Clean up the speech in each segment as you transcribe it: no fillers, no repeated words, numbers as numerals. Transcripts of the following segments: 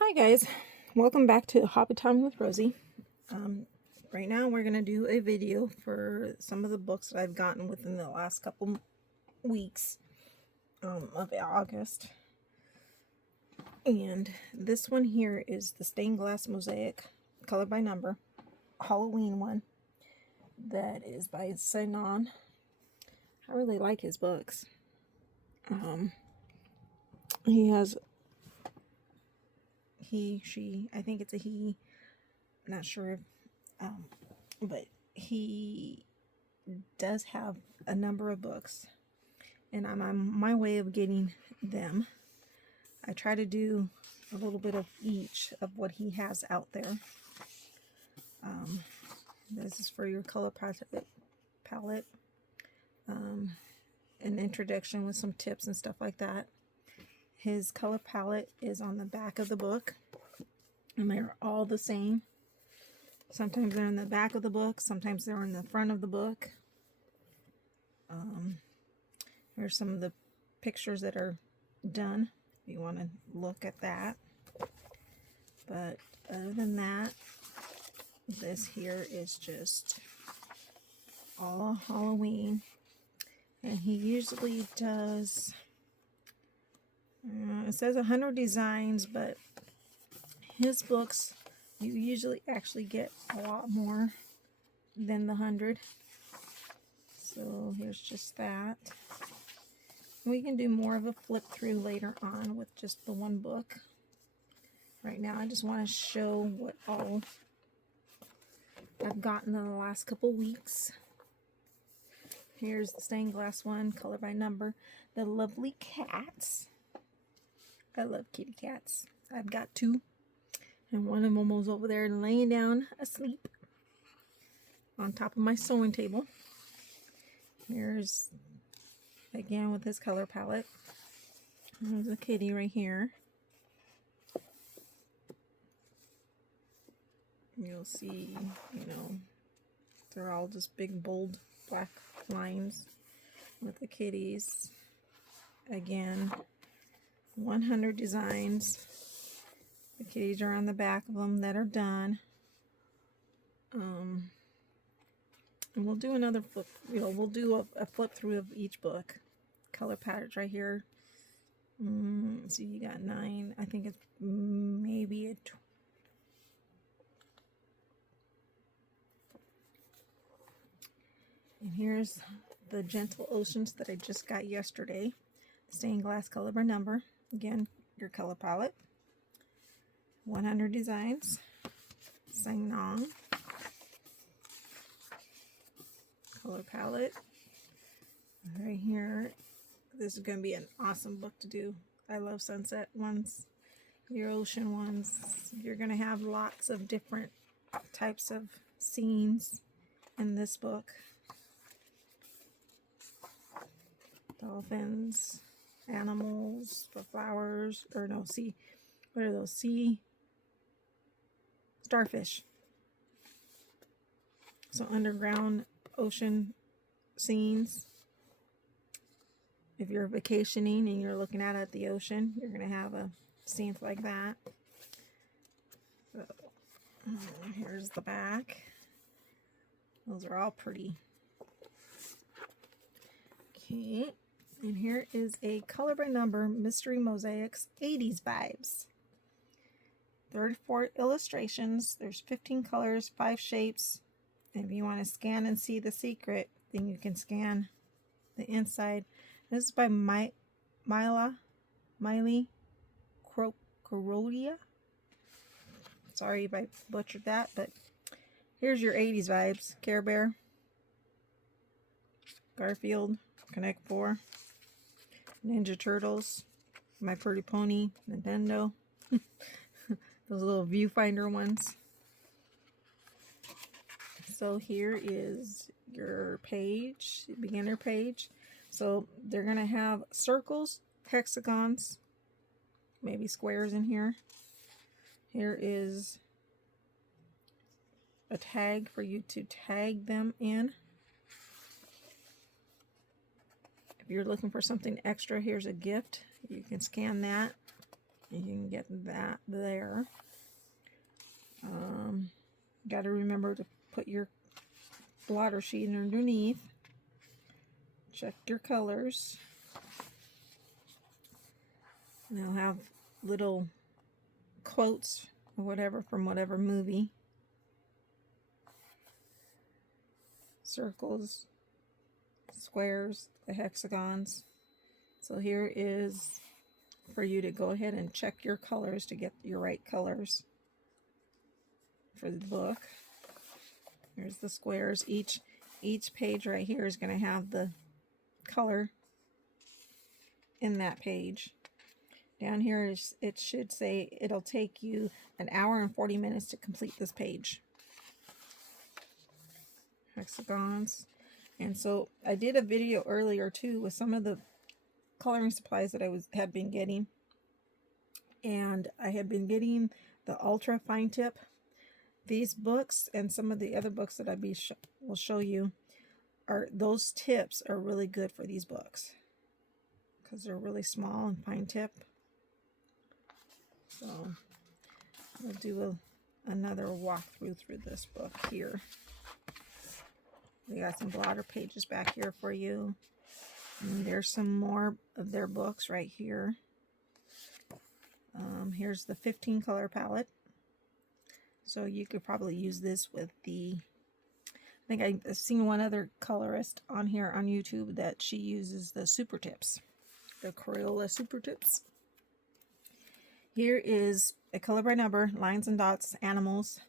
Hi guys, welcome back to Hobby Time with Rosie. Right now we're going to do a video for some of the books that I've gotten within the last couple weeks of August. And this one here is the Stained Glass Mosaic, color by number, Halloween one. That is by Sinon. I really like his books. He has she, I think it's a he, I'm not sure, but he does have a number of books, and I'm on my way of getting them. I try to do a little bit of each of what he has out there. This is for your color palette, an introduction with some tips and stuff like that. His color palette is on the back of the book, and they're all the same. Sometimes they're in the back of the book, sometimes they're in the front of the book. Here's some of the pictures that are done, if you want to look at that. But other than that, this here is just all Halloween. And he usually does, it says 100 designs, but his books, you usually actually get a lot more than the 100. So here's just that. We can do more of a flip through later on with just the one book. Right now I just want to show what all I've gotten in the last couple weeks. Here's the stained glass one, color by number, The Lovely Cats. I love kitty cats. I've got two, and one of them was over there laying down asleep on top of my sewing table. Here's again with his color palette. There's a kitty right here. You'll see, they're all just big, bold, black lines with the kitties. Again, 100 designs. The kitties are on the back of them that are done. And we'll do another flip, we'll do a flip through of each book. Color patterns right here. So you got 9. I think it's maybe a and here's the Gentle Oceans that I just got yesterday. Stained glass, color by number. Again, your color palette. 100 designs. Sinon. Color palette. Right here. This is going to be an awesome book to do. I love sunset ones. Your ocean ones. You're going to have lots of different types of scenes in this book. Dolphins, animals, for flowers, or no, sea, what are those? Sea starfish. So underground ocean scenes. If you're vacationing and you're looking out at the ocean, you're going to have a scene like that. So, here's the back. Those are all pretty. Okay. And here is a color by number Mystery Mosaics 80s vibes. 34 illustrations. There's 15 colors, 5 shapes. And if you want to scan and see the secret, then you can scan the inside. This is by Miley Kurodia. Sorry if I butchered that, but here's your 80s vibes. Care Bear, Garfield, Connect 4, Ninja Turtles, My Pretty Pony, Nintendo, those little viewfinder ones. So here is your page, beginner page. So they're going to have circles, hexagons, maybe squares in here. Here is a tag for you to tag them in. If you're looking for something extra, here's a gift. You can scan that. You can get that there. Got to remember to put your blotter sheet underneath. Check your colors. And they'll have little quotes or whatever from whatever movie. Circles, squares, the hexagons. So here is for you to go ahead and check your colors to get your right colors for the book. Here's the squares. Each page right here is going to have the color in that page. Down here it should say it'll take you an hour and 40 minutes to complete this page. Hexagons. And so I did a video earlier too with some of the coloring supplies that I had been getting. And I had been getting the ultra fine tip. These books and some of the other books that will show you, those tips are really good for these books because they're really small and fine tip. So we'll do another walkthrough through this book here. We got some blotter pages back here for you. And there's some more of their books right here. Here's the 15 color palette. So you could probably use this with I think I've seen one other colorist on here on YouTube that she uses the super tips. The Crayola super tips. Here is a color by number, lines and dots, animals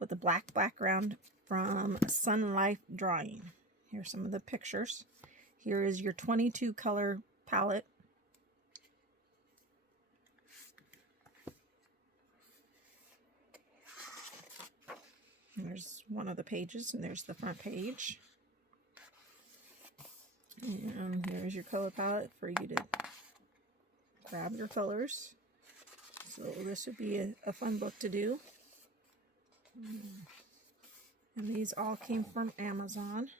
with a black background from Sun Life Drawing. Here's some of the pictures. Here is your 22 color palette. There's one of the pages, and there's the front page. And here's your color palette for you to grab your colors. So this would be a fun book to do. And these all came from Amazon.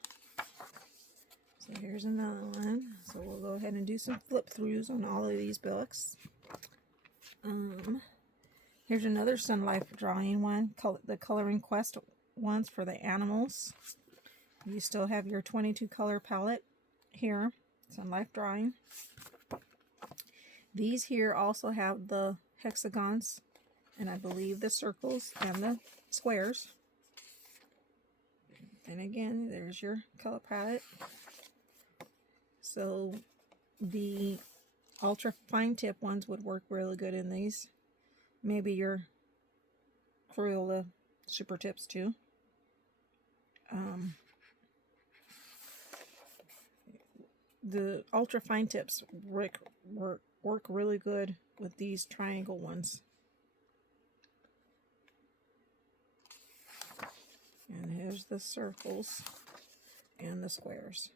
So here's another one. So we'll go ahead and do some flip throughs on all of these books. Here's another Sun Life Drawing one, the Coloring Quest ones for the animals. You still have your 22 color palette here, Sun Life Drawing. These here also have the hexagons, and I believe the circles and the squares. And again, there's your color palette. So the ultra fine tip ones would work really good in these. Maybe your Crayola super tips too. The ultra fine tips work really good with these triangle ones. And here's the circles and the squares.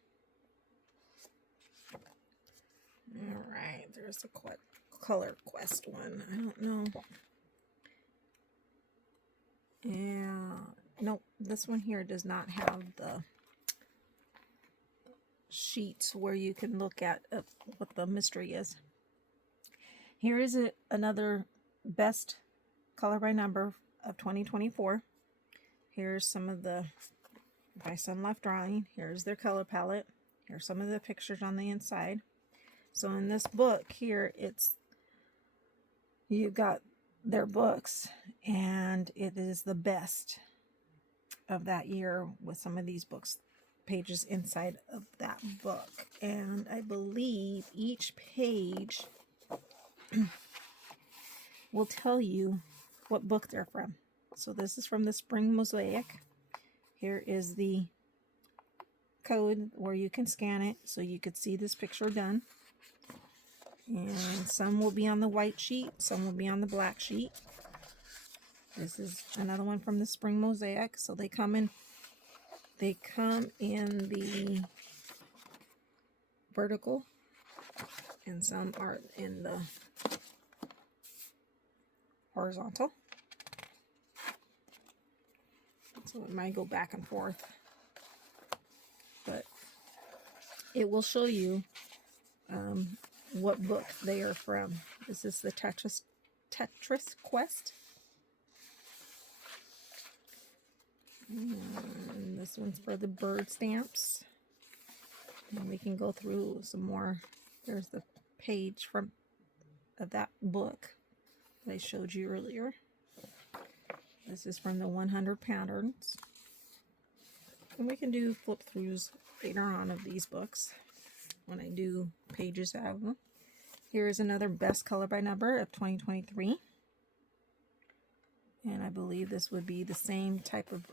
Alright, there's the Color Quest one. I don't know. Yeah, nope, this one here does not have the sheets where you can look at what the mystery is. Here is another best color by number of 2024. Here's some of the by Sun Life Drawing. Here's their color palette. Here's some of the pictures on the inside. So in this book here, you've got their books, and it is the best of that year with some of these books pages inside of that book. And I believe each page will tell you what book they're from. So this is from the Spring Mosaic. Here is the code where you can scan it so you could see this picture done. And some will be on the white sheet, some will be on the black sheet. This is another one from the Spring Mosaic. So they come in the vertical, and some are in the horizontal. So it might go back and forth, but it will show you what book they are from. This is the Tetris Quest. And this one's for the bird stamps. And we can go through some more. There's the page from that book that I showed you earlier. This is from the 100 patterns. And we can do flip throughs later on of these books when I do pages out of them. Here is another best color by number of 2023. And I believe this would be the same type of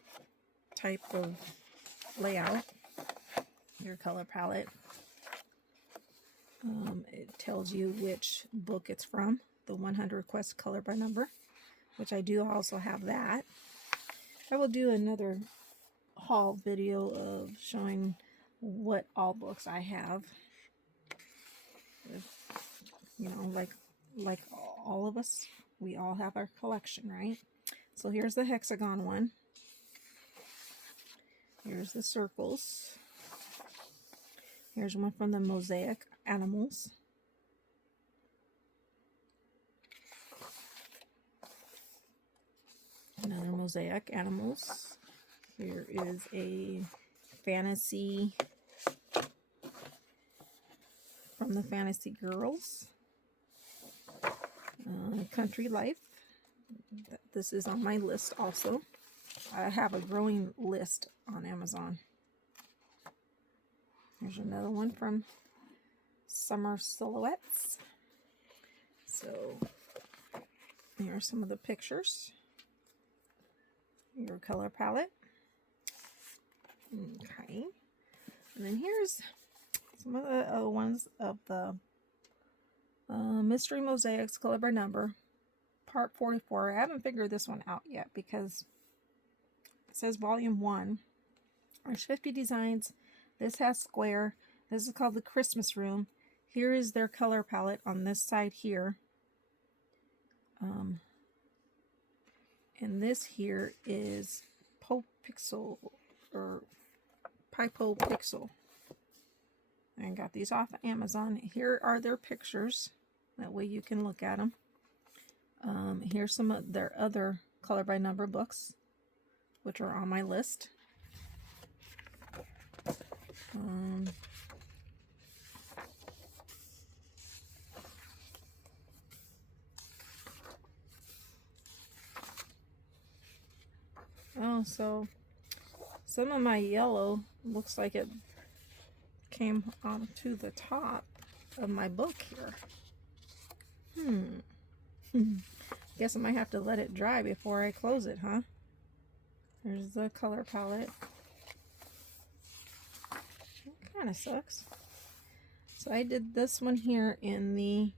layout. Your color palette. It tells you which book it's from, the 100 Quest color by number, which I do also have that. I will do another haul video of showing what all books I have. You know, like all of us, we all have our collection, right? So here's the hexagon one. Here's the circles. Here's one from the Mosaic Animals. Another Mosaic Animals. Here is a fantasy from the Fantasy Girls. Country Life. This is on my list also. I have a growing list on Amazon. Here's another one from Summer Silhouettes. So here are some of the pictures. Your color palette. Okay. And then here's some of the ones of the Mystery Mosaics color by number. Part 44. I haven't figured this one out yet because it says volume 1. There's 50 designs. This has square. This is called the Christmas Room. Here is their color palette on this side here. And this here is Pixel or Pipo Pixel. I got these off of Amazon. Here are their pictures. That way you can look at them. Here's some of their other color by number books, which are on my list. Oh, so some of my yellow looks like it came onto the top of my book here. Guess I might have to let it dry before I close it, huh? There's the color palette. It kind of sucks. So I did this one here in the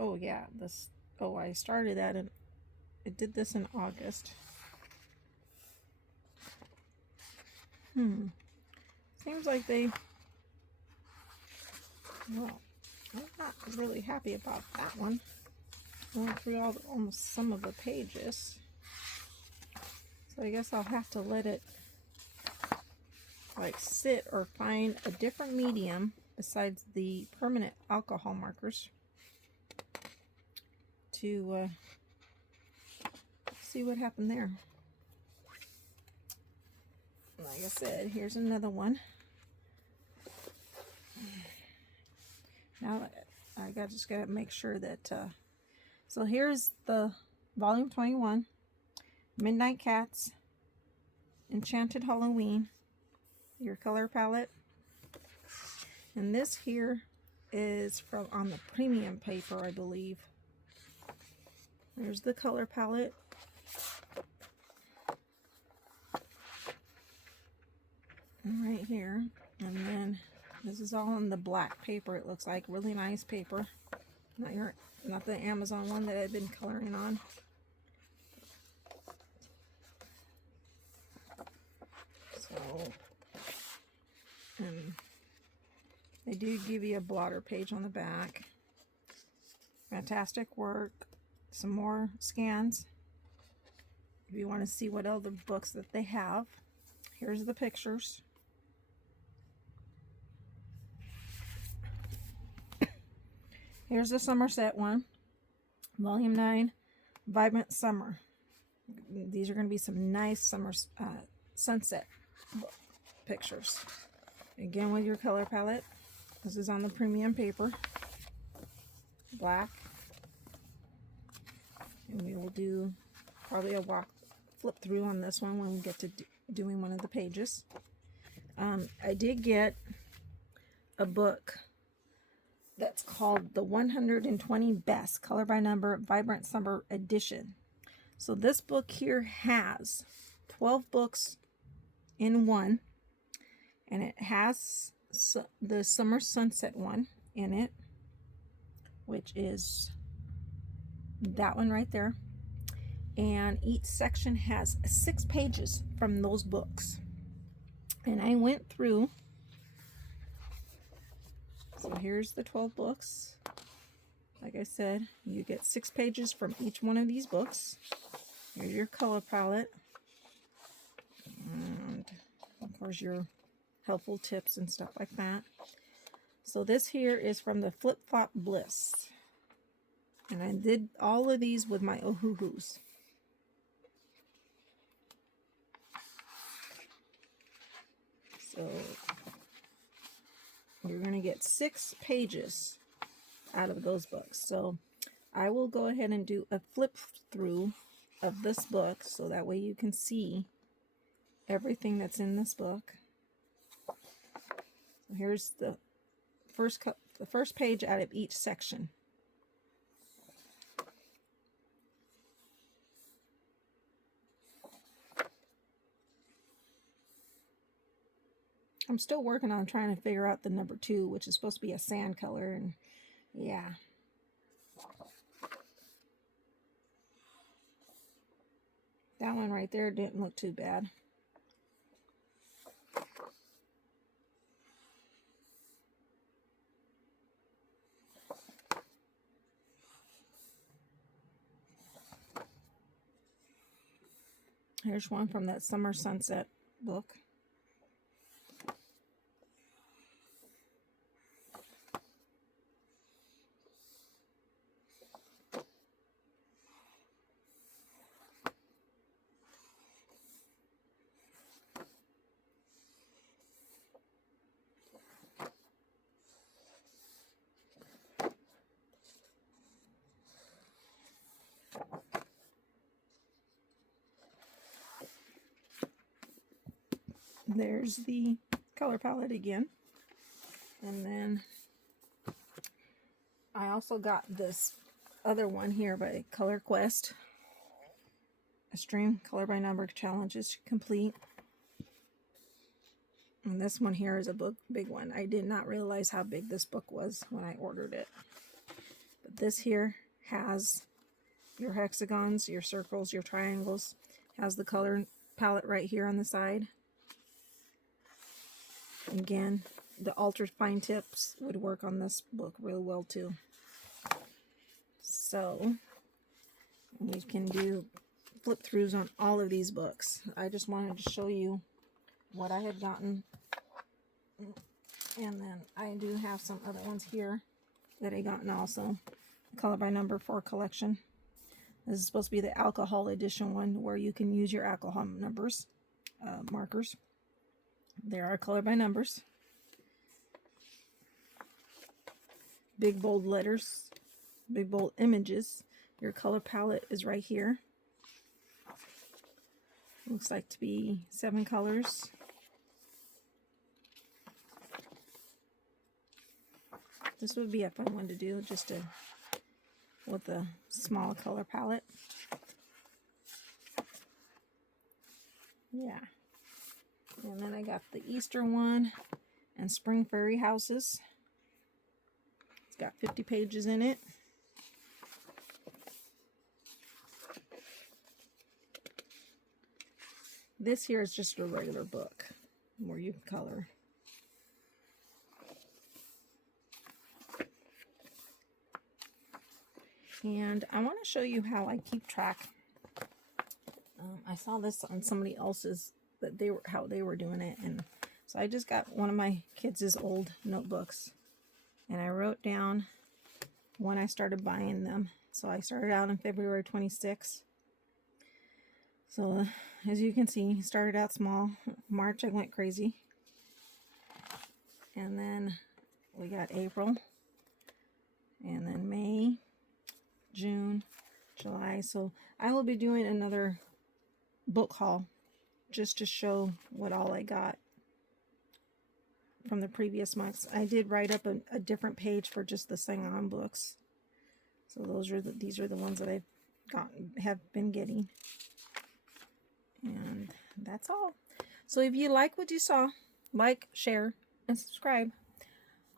oh yeah, this I started that and I did this in August. Seems like well, I'm not really happy about that one. Going through almost some of the pages. So I guess I'll have to let it like sit or find a different medium besides the permanent alcohol markers to see what happened there. Like I said, here's another one. Now I just gotta make sure that so here's the volume 21, Midnight Cats, Enchanted Halloween, your color palette. And this here is from on the premium paper, I believe. There's the color palette. Right here. And then this is all in the black paper, it looks like. Really nice paper. Not the Amazon one that I've been coloring on. So, and they do give you a blotter page on the back. Fantastic work. Some more scans. If you want to see what other books that they have. Here's the pictures. Here's the Somerset one, Volume 9, Vibrant Summer. These are going to be some nice summer sunset pictures. Again, with your color palette. This is on the premium paper, black. And we will do probably a flip through on this one when we get to doing one of the pages. I did get a book that's called the 120 Best Color by Number Vibrant Summer Edition. So this book here has 12 books in one, and it has the Summer Sunset one in it, which is that one right there. And each section has 6 pages from those books. And I went through, so here's the 12 books. Like I said, you get 6 pages from each one of these books. Here's your color palette. And of course your helpful tips and stuff like that. So this here is from the Flip Flop Bliss. And I did all of these with my Ohuhus. So you're going to get 6 pages out of those books. So I will go ahead and do a flip through of this book so that way you can see everything that's in this book. So here's the first page out of each section. I'm still working on trying to figure out the number 2, which is supposed to be a sand color, and yeah. That one right there didn't look too bad. Here's one from that Summer Sunset book. There's the color palette again. And then I also got this other one here by Color Quest. Extreme Color by Number Challenges Complete. And this one here is a big one. I did not realize how big this book was when I ordered it. But this here has your hexagons, your circles, your triangles. Has the color palette right here on the side. Again, the ultra fine tips would work on this book real well too. So you can do flip throughs on all of these books. I just wanted to show you what I had gotten, and then I do have some other ones here that I gotten also. Color by Number 4 collection. This is supposed to be the alcohol edition one where you can use your alcohol numbers, markers. There are color by numbers. Big bold letters, big bold images. Your color palette is right here. Looks like to be 7 colors. This would be a fun one to do, just with a small color palette. Yeah. And then I got the Easter one and Spring Fairy Houses. It's got 50 pages in it. This here is just a regular book where you can color. And I want to show you how I keep track. I saw this on somebody else's, that how they were doing it, and so I just got one of my kids' old notebooks, and I wrote down when I started buying them. So I started out in February 26th. So as you can see, started out small. March I went crazy. And then we got April. And then May, June, July. So I will be doing another book haul just to show what all I got from the previous months. I did write up a different page for just the Sing-On books. So these are the ones that I've have been getting. And that's all. So if you like what you saw, like, share, and subscribe.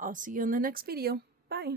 I'll see you in the next video. Bye.